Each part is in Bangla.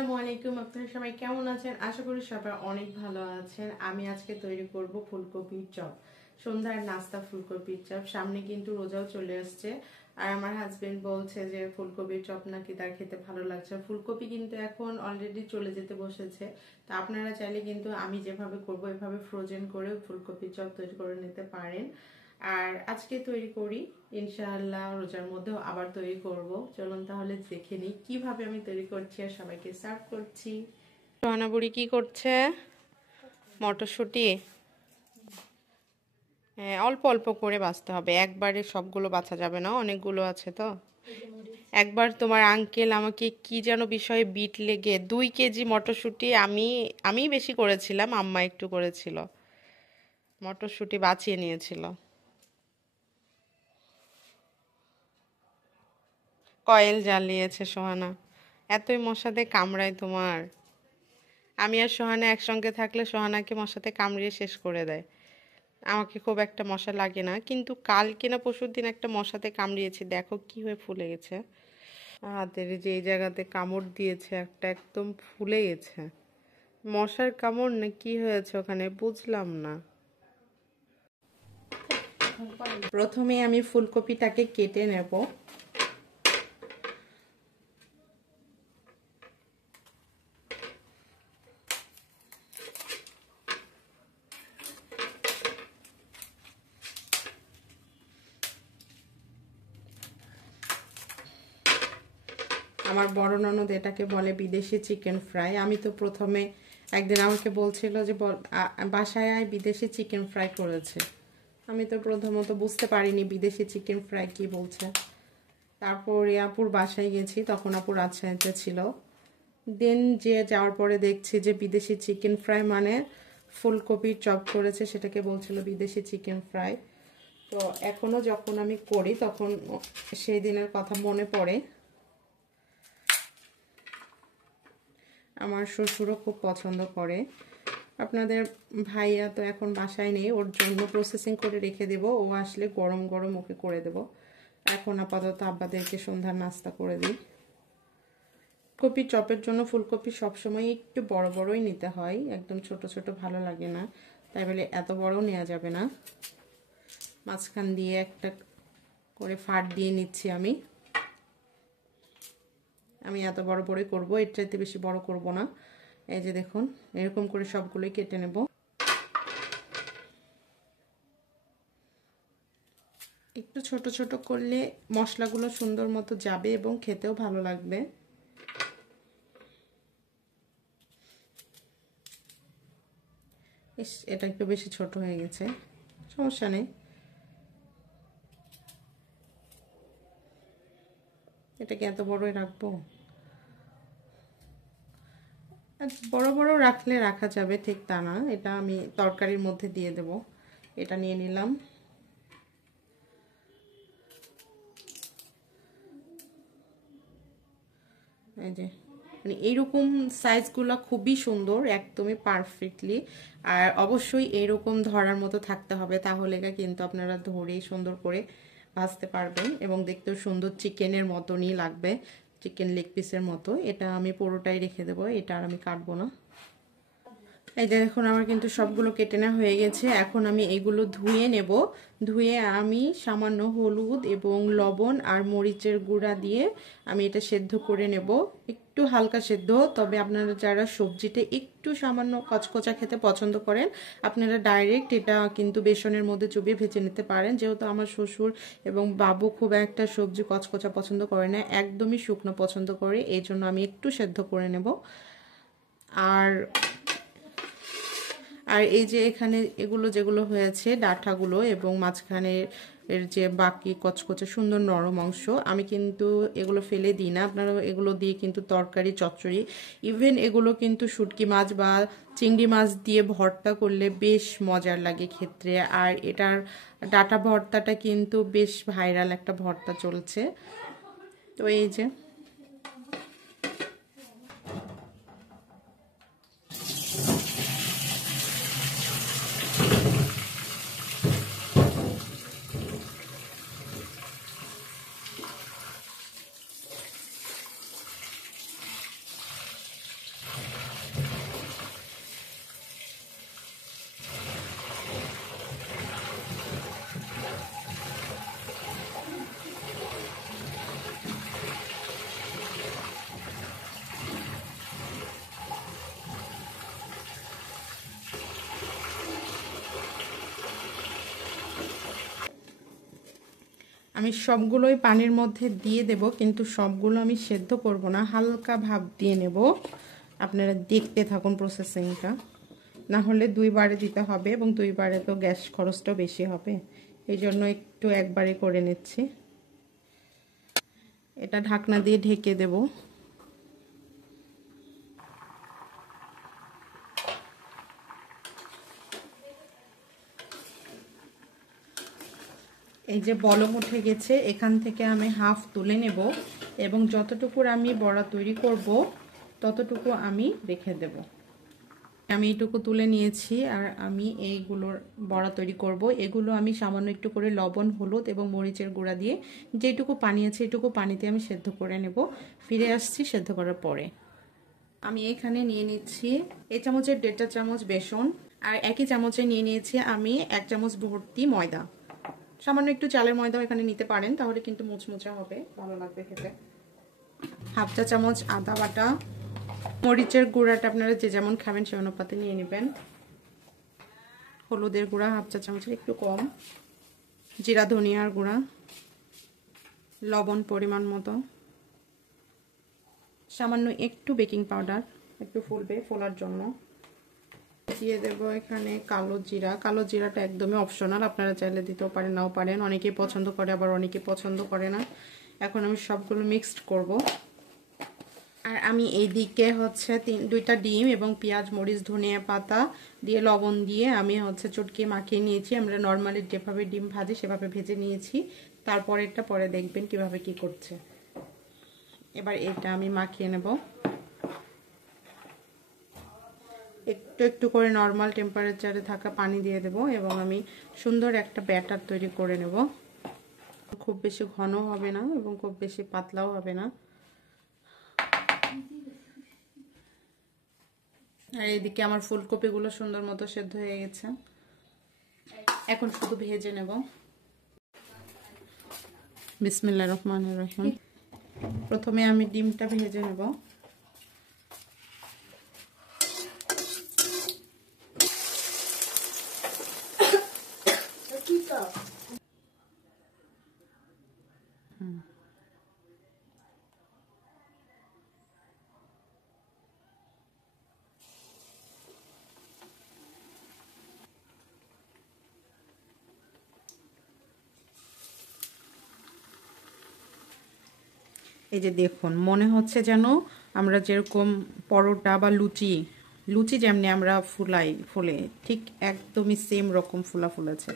আসসালামু আলাইকুম। আপনারা সবাই কেমন আছেন? আশা করি সবাই অনেক ভালো আছেন। আমি আজকে তৈরি করব ফুলকপির চপ। সন্ধ্যার নাস্তা ফুলকপির চপ। সামনে কিন্তু রোজাও চলে আসছে, আর আমার হাজবেন্ড বলছে যে ফুলকপির চপ নাকি তার খেতে ভালো লাগছে। ফুলকপি কিন্তু এখন অলরেডি চলে যেতে বসেছে, তা আপনারা চাইলে কিন্তু আমি যেভাবে করব এভাবে ফ্রোজেন করে ফুলকপির চপ তৈরি করে নিতে পারেন। আর আজকে তৈরি করি, ইনশাআল্লাহ রোজার মধ্যেও আবার তৈরি করব। চলুন তাহলে দেখে নিই কিভাবে আমি তৈরি করছি আর সবাইকে সার্ভ করছি। সোহানা বুড়ি কি করছে? মটরশুঁটি, হ্যাঁ অল্প অল্প করে বাছতে হবে, একবারে সবগুলো বাছা যাবে না, অনেকগুলো আছে তো। একবার তোমার আঙ্কেল আমাকে কি যেন বিষয়ে বিট লেগে 2 কেজি মটরশুঁটি আমি বেশি করেছিলাম, আম্মা একটু করেছিল, মটরশুঁটি বাছিয়ে নিয়েছিল। কয়েল জ্বালিয়েছে সোহানা, এতই মশাতে কামড়ায় তোমার। আমি আর সোহানা একসঙ্গে থাকলে সোহানাকে মশাতে কামড়িয়ে শেষ করে দেয়। আমাকে খুব একটা মশা লাগে না, কিন্তু কালকে না পরশুর দিন একটা মশাতে কামড়িয়েছি, দেখো কি হয়ে ফুলে গেছে হাতের, যে এই জায়গাতে কামড় দিয়েছে একটা, একদম ফুলে গেছে। মশার কামড় না কি হয়েছে ওখানে বুঝলাম না। প্রথমে আমি ফুলকপিটাকে কেটে নেব। আমার বড় ননদ এটাকে বলে বিদেশি চিকেন ফ্রাই। আমি তো প্রথমে একদিন আমাকে বলছিল যে বাসায় আয় বিদেশি চিকেন ফ্রাই করেছে। আমি তো প্রথমত বুঝতে পারিনি বিদেশি চিকেন ফ্রাই কি বলছে। তারপর আপুর বাসায় গেছি, তখন আপু রাজশাহীতে ছিল। দেন যে যাওয়ার পরে দেখছি যে বিদেশি চিকেন ফ্রাই মানে ফুলকপির চপ করেছে, সেটাকে বলছিল বিদেশি চিকেন ফ্রাই। তো এখনো যখন আমি করি তখন সেই দিনের কথা মনে পড়ে। আমার শ্বশুরও খুব পছন্দ করে। আপনাদের ভাইয়া তো এখন বাসায় নেই, ওর জন্য প্রসেসিং করে রেখে দেব, ও আসলে গরম গরম ওকে করে দেব। এখন আপাতত আব্বাদেরকে সন্ধ্যার নাস্তা করে দিই। ফুলকপি চপের জন্য ফুলকপি সবসময় একটু বড় বড়ই নিতে হয়, একদম ছোট ছোট ভালো লাগে না, তাই বলে এত বড় নেওয়া যাবে না। মাঝখান দিয়ে একটা করে ফাট দিয়ে নিচ্ছি আমি এত বড় বড়ই করব, এর চাইতে বেশি বড় করব না। এই যে দেখুন, এরকম করে সবগুলোই কেটে নেব। একটু ছোট ছোট করলে মশলাগুলো সুন্দর মতো যাবে এবং খেতেও ভালো লাগবে। এটা একটু বেশি ছোট হয়ে গেছে, সমস্যা নেই। এটাকে এত বড়ই রাখবো? বড় বড় রাখলে রাখা যাবে, ঠিক তা না। এটা আমি তরকারির মধ্যে দিয়ে দেব। এটা নিয়ে নিলাম। এই যে মানে এইরকম সাইজগুলো খুবই সুন্দর, একদমই পারফেক্টলি। আর অবশ্যই এইরকম ধরার মতো থাকতে হবে, তাহলে কিন্তু আপনারা ধরেই সুন্দর করে ভাজতে পারবেন এবং দেখতেও সুন্দর চিকেনের মতনই লাগবে, চিকেন লেগ পিসের মতো। এটা আমি পুরোটাই রেখে দেবো, এটা আর আমি কাটবো না। এই যে দেখুন, আমার কিন্তু সবগুলো কেটে নেওয়া হয়ে গেছে। এখন আমি এগুলো ধুয়ে নেব। ধুয়ে আমি সামান্য হলুদ এবং লবণ আর মরিচের গুঁড়া দিয়ে আমি এটা সেদ্ধ করে নেব, একটু হালকা সেদ্ধ। তবে আপনারা যারা সবজিটা একটু সামান্য কচকচা খেতে পছন্দ করেন, আপনারা ডাইরেক্ট এটা কিন্তু বেসনের মধ্যে চুবিয়ে ভেজে নিতে পারেন। যেহেতু আমার শ্বশুর এবং বাবু খুব একটা সবজি কচকচা পছন্দ করে না, একদমই শুকনো পছন্দ করে, এই জন্য আমি একটু সেদ্ধ করে নেব। আর আর এই যে এখানে এগুলো যেগুলো হয়েছে ডাঁটাগুলো এবং মাঝখানে এর যে বাকি কচকচে সুন্দর নরম অংশ, আমি কিন্তু এগুলো ফেলে দিই না। আপনারা এগুলো দিয়ে কিন্তু তরকারি, চচ্চড়ি, ইভেন এগুলো কিন্তু শুটকি মাছ বা চিংড়ি মাছ দিয়ে ভর্তা করলে বেশ মজার লাগে খেতে। আর এটার ডাঁটা ভর্তাটা কিন্তু বেশ ভাইরাল একটা ভর্তা চলছে। তো এই যে আমি সবগুলোই পানির মধ্যে দিয়ে দেব, কিন্তু সবগুলো আমি সেদ্ধ করব না, হালকা ভাপ দিয়ে নেব। আপনারা দেখতে থাকুন প্রসেসিংটা, না হলে দুইবারে দিতে হবে এবং দুইবারে তো গ্যাস খরচটাও বেশি হবে, এই জন্য একটু একবারে করে নিচ্ছি। এটা ঢাকনা দিয়ে ঢেকে দেব। এই যে বলক উঠে গেছে, এখান থেকে আমি হাফ তুলে নেব এবং যতটুকু আমি বড়া তৈরি করব ততটুকু আমি রেখে দেব। আমি এইটুকু তুলে নিয়েছি আর আমি এইগুলোর বড়া তৈরি করব। এগুলো আমি সামান্য একটু করে লবণ, হলুদ এবং মরিচের গুঁড়া দিয়ে যেটুকু পানি আছে এটুকু পানিতে আমি সেদ্ধ করে নেব। ফিরে আসছি সেদ্ধ করার পরে। আমি এখানে নিয়ে নিচ্ছি এই চামচের 1.5 চামচ বেসন, আর একই চামচে নিয়ে নিয়েছি আমি 1 চামচ ভর্তি ময়দা। সামান্য একটু চালের ময়দাও এখানে নিতে পারেন, তাহলে কিন্তু মুচমুচে হবে, ভালো লাগবে খেতে। হাফ চা চামচ আদা বাটা, মরিচের গুঁড়াটা আপনারা যে যেমন খাবেন সে অনুপাতে নিয়ে নেবেন। হলুদের গুঁড়া হাফ চা চামচের একটু কম, জিরা ধনিয়ার গুঁড়া, লবণ পরিমাণ মতো, সামান্য একটু বেকিং পাউডার, একটু ফুলবে, ফোলার জন্য। দিয়ে দেবো এখানে কালো জিরা। কালো জিরাটা একদমই অপশনাল, আপনারা চাইলে দিতেও পারেন নাও পারেন, অনেকেই পছন্দ করে আবার অনেকে পছন্দ করে না। এখন আমি সবগুলো মিক্সড করব। আর আমি এইদিকে হচ্ছে 2টা ডিম এবং পেঁয়াজ, মরিচ, ধনিয়া পাতা দিয়ে লবণ দিয়ে আমি হচ্ছে চটকে মাখিয়ে নিয়েছি। আমরা নর্মালি যেভাবে ডিম ভাজি সেভাবে ভেজে নিয়েছি, তারপরেরটা পরে দেখবেন কিভাবে কি করছে। এবার এটা আমি মাখিয়ে নেব। একটু একটু করে নর্মাল টেম্পারেচারে থাকা পানি দিয়ে দেব এবং আমি সুন্দর একটা ব্যাটার তৈরি করে নেব। খুব বেশি ঘন হবে না এবং খুব বেশি পাতলাও হবে না। আর এদিকে আমার ফুলকপিগুলো সুন্দর মতো সেদ্ধ হয়ে গেছে, এখন শুধু ভেজে নেব। বিসমিল্লাহির রহমানির রহিম। প্রথমে আমি ডিমটা ভেজে নেব। এই যে দেখুন, মনে হচ্ছে যেন আমরা যেরকম পরোটা বা লুচি যেমনি আমরা ফুলে ঠিক একদমই সেম রকম ফুলা ফুলেছে।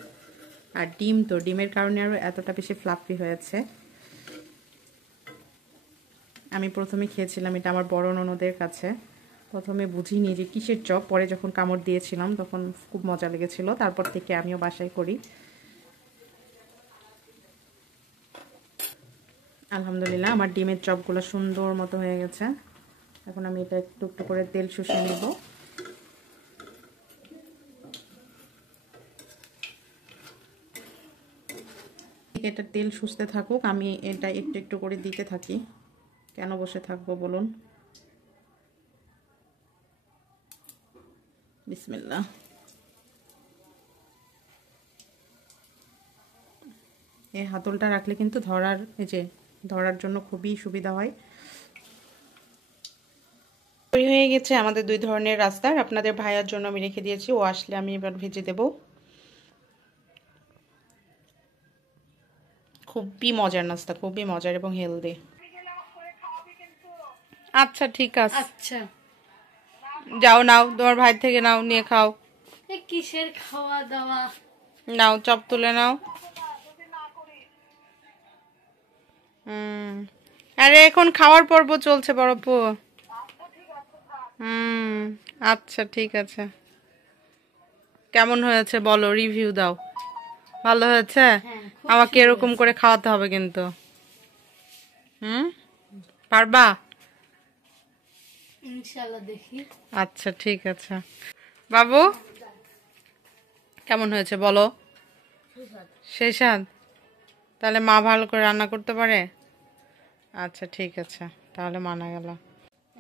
আর ডিম তো ডিমের কারণে আরও এতটা বেশি ফ্লাফি হয়েছে। আমি প্রথমে খেয়েছিলাম এটা আমার বড় ননদের কাছে, প্রথমে বুঝিনি যে কিসের চপ, পরে যখন কামড় দিয়েছিলাম তখন খুব মজা লেগেছিল, তারপর থেকে আমিও বাসায় করি। আলহামদুলিল্লাহ আমার ডিমের চপগুলো সুন্দর মতো হয়ে গেছে। এখন আমি এটা একটু একটু করে তেল শুষে নেব। এটা তেল শুষতে থাকুক, আমি এটা একটু একটু করে দিতে থাকি। কেন বসে থাকবো বলুন। বিসমিল্লাহ। এই হাতলটা রাখলে কিন্তু ধরার জন্য খুবই সুবিধা হয়। তৈরি হয়ে গেছে আমাদের 2 ধরনের রাস্তার। আপনাদের ভাইয়ার জন্য আমি রেখে দিয়েছি, ও আসলে আমি এবার ভেজে দেব। খুবই মজার নাস্তা, খুবই মজার এবং হেলদি। আচ্ছা ঠিক আছে, আচ্ছা যাও নাও তোমার ভাই থেকে নাও, নিয়ে খাও। কিসের খাওয়া দাওয়া? নাও চপ তুলে নাও। আরে এখন খাওয়ার পর্ব চলছে বড়পু। আচ্ছা ঠিক আছে। কেমন হয়েছে বলো, রিভিউ দাও। ভালো হয়েছে? আমাকে এরকম করে খাওয়াতে হবে কিন্তু। পারবা? ইনশাআল্লাহ দেখি। আচ্ছা ঠিক আছে। বাবু কেমন হয়েছে বলো? সেই স্বাদ? তাহলে মা ভালো করে রান্না করতে পারে? আচ্ছা ঠিক আছে, তাহলে মানা গেল।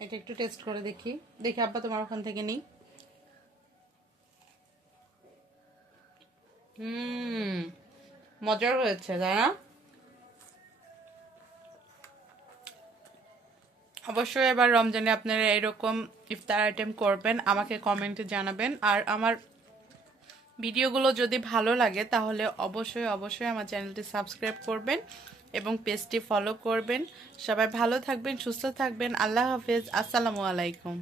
এটা একটু টেস্ট করে দেখি। দেখি আব্বা তোমার ওখান থেকে নিই। মজার হয়েছে তাই না? অবশ্যই এবার রমজানে আপনারা এরকম ইফতার আইটেম করবেন, আমাকে কমেন্টে জানাবেন। আর আমার ভিডিওগুলো যদি ভালো লাগে তাহলে অবশ্যই অবশ্যই আমার চ্যানেলটি সাবস্ক্রাইব করবেন এবং পেজটি ফলো করবেন। সবাই ভালো থাকবেন, সুস্থ থাকবেন। আল্লাহ হাফেজ, আসসালামু আলাইকুম।